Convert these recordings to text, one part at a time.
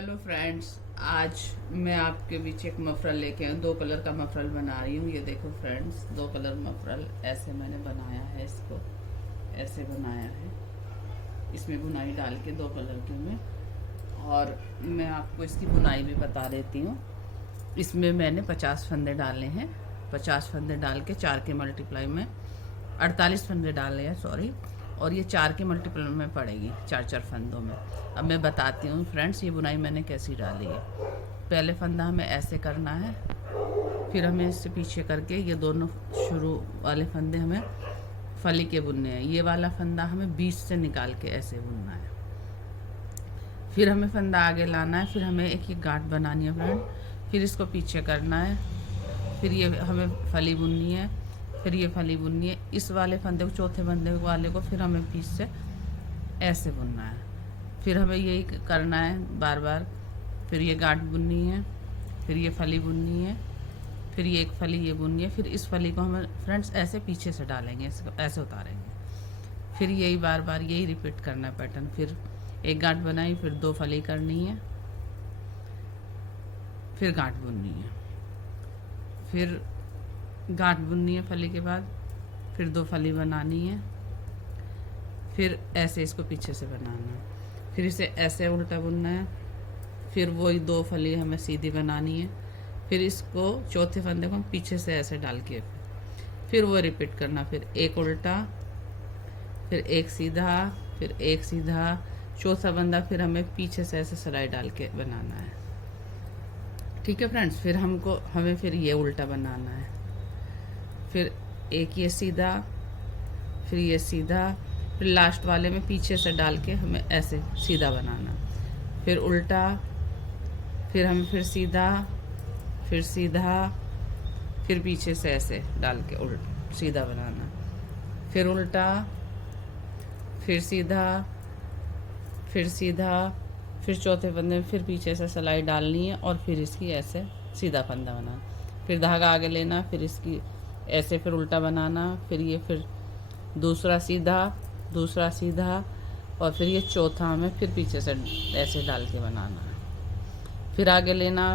Hello friends, आज मैं आपके बीच एक मफरल लेके आई हूँ। 2 कलर का मफरल बना रही हूँ। ये देखो फ्रेंड्स, 2 कलर मफरल ऐसे मैंने बनाया है। इसको ऐसे बनाया है, इसमें बुनाई डाल के 2 कलर के में। और मैं आपको इसकी बुनाई भी बता देती हूँ। इसमें मैंने 50 फंदे डाले हैं। 50 फंदे डाल के 4 के मल्टीप्लाई में 48 फंदे डाले हैं, सॉरी। और ये 4 के मल्टीपल में पड़ेगी, 4 फंदों में। अब मैं बताती हूँ फ्रेंड्स, ये बुनाई मैंने कैसी डाली है। पहले फंदा हमें ऐसे करना है, फिर हमें इससे पीछे करके ये दोनों शुरू वाले फंदे हमें फली के बुनने हैं। ये वाला फंदा हमें बीच से निकाल के ऐसे बुनना है। फिर हमें फंदा आगे लाना है, फिर हमें एक गांठ बनानी है फ्रेंड। फिर इसको पीछे करना है, फिर ये हमें फली बुननी है, फिर ये फली बुननी है। इस वाले फंदे को, चौथे फंदे वाले को फिर हमें पीछे से ऐसे बुनना है। फिर हमें यही करना है बार बार। फिर ये गांठ बुननी है, फिर ये फली बुननी है, फिर ये एक फली ये बुननी है। फिर इस फली को हम फ्रेंड्स ऐसे पीछे से डालेंगे, ऐसे उतारेंगे। फिर यही बार बार यही रिपीट करना है पैटर्न। फिर एक गांठ बनाई, फिर 2 फली करनी है, फिर गांठ बुननी है, फिर गांठ बुननी है फली के बाद, फिर 2 फली बनानी है, फिर ऐसे इसको पीछे से बनाना है, फिर इसे ऐसे उल्टा बुनना है, फिर वही 2 फली हमें सीधी बनानी है, फिर इसको चौथे फंदे को हम पीछे से ऐसे डाल के फिर वो रिपीट करना। फिर एक उल्टा, फिर एक सीधा, फिर एक सीधा, चौथा फंदा फिर हमें पीछे से ऐसे सिलाई डाल के बनाना है। ठीक है फ्रेंड्स। फिर हमें फिर ये उल्टा बनाना है, फिर एक ये सीधा, फिर ये सीधा, फिर लास्ट वाले में पीछे से डाल के हमें ऐसे सीधा बनाना। फिर उल्टा, फिर हमें फिर सीधा, फिर सीधा, फिर पीछे से ऐसे डाल के सीधा बनाना। फिर उल्टा, फिर सीधा, फिर सीधा, फिर चौथे फंदे में फिर पीछे से सिलाई डालनी है और फिर इसकी ऐसे सीधा फंदा बनाना। फिर धागा आगे लेना, फिर इसकी ऐसे फिर उल्टा बनाना, फिर ये फिर दूसरा सीधा, दूसरा सीधा, और फिर ये चौथा हमें फिर पीछे से ऐसे डाल के बनाना है। फिर आगे लेना,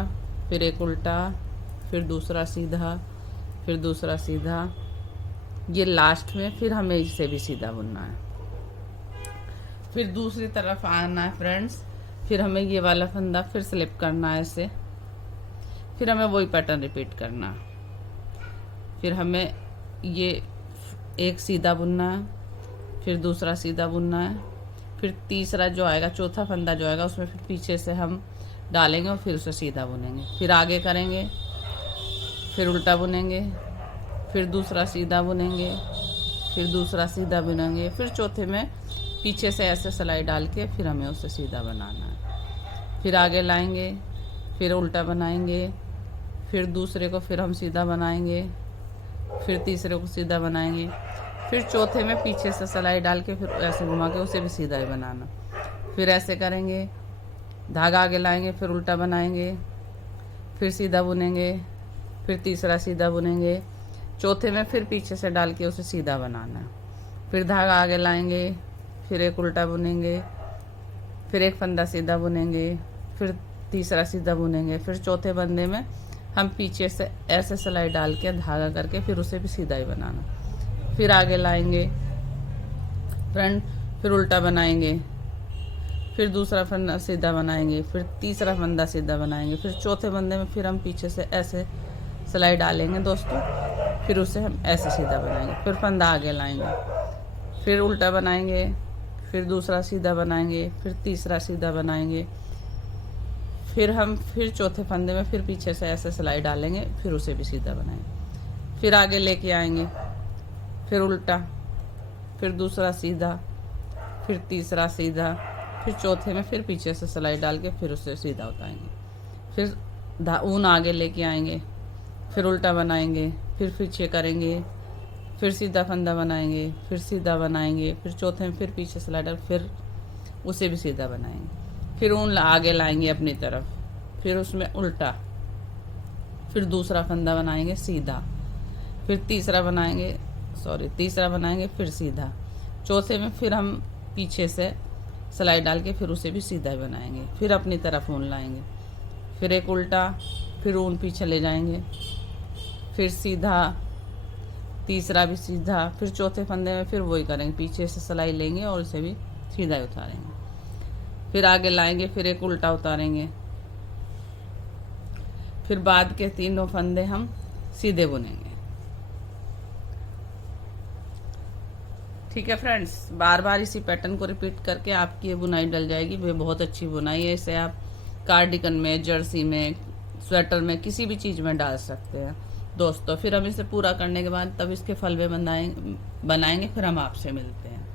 फिर एक उल्टा, फिर दूसरा सीधा, फिर दूसरा सीधा, ये लास्ट में फिर हमें इसे भी सीधा बुनना है। फिर दूसरी तरफ आना है फ्रेंड्स, फिर हमें ये वाला फंदा फिर स्लिप करना है ऐसे, फिर हमें वही पैटर्न रिपीट करना। फिर हमें ये एक सीधा बुनना है, फिर दूसरा सीधा बुनना है, फिर तीसरा जो आएगा, चौथा फंदा जो आएगा, उसमें फिर पीछे से हम डालेंगे और फिर उसे सीधा बुनेंगे। फिर आगे करेंगे, फिर उल्टा बुनेंगे, फिर दूसरा सीधा बुनेंगे, फिर दूसरा सीधा बुनेंगे, फिर चौथे में पीछे से ऐसे सिलाई डाल के फिर हमें उसे सीधा बनाना है। फिर आगे लाएंगे, फिर उल्टा बनाएंगे, फिर दूसरे को फिर हम सीधा बनाएंगे, फिर तीसरे को सीधा बनाएंगे, फिर चौथे में पीछे से सिलाई डाल के फिर ऐसे घुमा के उसे भी सीधा ही बनाना। फिर ऐसे करेंगे, धागा आगे लाएंगे, फिर उल्टा बनाएंगे, फिर सीधा बुनेंगे, फिर तीसरा सीधा बुनेंगे, चौथे में फिर पीछे से डाल के उसे सीधा बनाना। फिर धागा आगे लाएंगे, फिर एक उल्टा बुनेंगे, फिर एक फंदा सीधा बुनेंगे, फिर तीसरा सीधा बुनेंगे, फिर चौथे फंदे में हम पीछे से ऐसे सिलाई डाल के धागा करके फिर उसे भी सीधा ही बनाना। फिर आगे लाएंगे फ्रंट, फिर उल्टा बनाएंगे, फिर दूसरा फंदा सीधा बनाएंगे, फिर तीसरा फंदा सीधा बनाएंगे, फिर चौथे फंदे में फिर हम पीछे से ऐसे सिलाई डालेंगे दोस्तों, फिर उसे हम ऐसे सीधा बनाएंगे। फिर फंदा आगे लाएंगे, फिर उल्टा बनाएंगे, फिर दूसरा सीधा बनाएंगे, फिर तीसरा सीधा बनाएंगे, फिर हम फिर चौथे फंदे में फिर पीछे से ऐसे सिलाई डालेंगे, फिर उसे भी सीधा बनाएंगे। फिर आगे लेके आएंगे, फिर उल्टा, फिर दूसरा सीधा, फिर तीसरा सीधा, फिर चौथे में फिर पीछे से सिलाई डाल के फिर उसे सीधा उतारेंगे। फिर ऊन आगे लेके आएंगे, फिर उल्टा बनाएंगे, फिर पीछे करेंगे, फिर सीधा फंदा बनाएंगे, फिर सीधा बनाएंगे, फिर चौथे में फिर पीछे सिलाई डाल फिर उसे भी सीधा बनाएंगे। फिर ऊन आगे लाएंगे अपनी तरफ, फिर उसमें उल्टा, फिर दूसरा फंदा बनाएंगे सीधा, फिर तीसरा बनाएंगे, तीसरा बनाएंगे, फिर सीधा, चौथे में फिर हम पीछे से सिलाई डाल के फिर उसे भी सीधा ही बनाएंगे। फिर अपनी तरफ ऊन लाएंगे, फिर एक उल्टा, फिर ऊन पीछे ले जाएंगे, फिर सीधा, तीसरा भी सीधा, फिर चौथे फंदे में फिर वही करेंगे, पीछे से सिलाई लेंगे और इसे भी सीधा ही उतारेंगे, फिर आगे लाएंगे, फिर एक उल्टा उतारेंगे, फिर बाद के तीनों फंदे हम सीधे बुनेंगे। ठीक है फ्रेंड्स, बार बार इसी पैटर्न को रिपीट करके आपकी ये बुनाई डल जाएगी। ये बहुत अच्छी बुनाई है, इसे आप कार्डिगन में, जर्सी में, स्वेटर में, किसी भी चीज़ में डाल सकते हैं दोस्तों। फिर हम इसे पूरा करने के बाद तब इसके फलवे बनाएंगे, फिर हम आपसे मिलते हैं।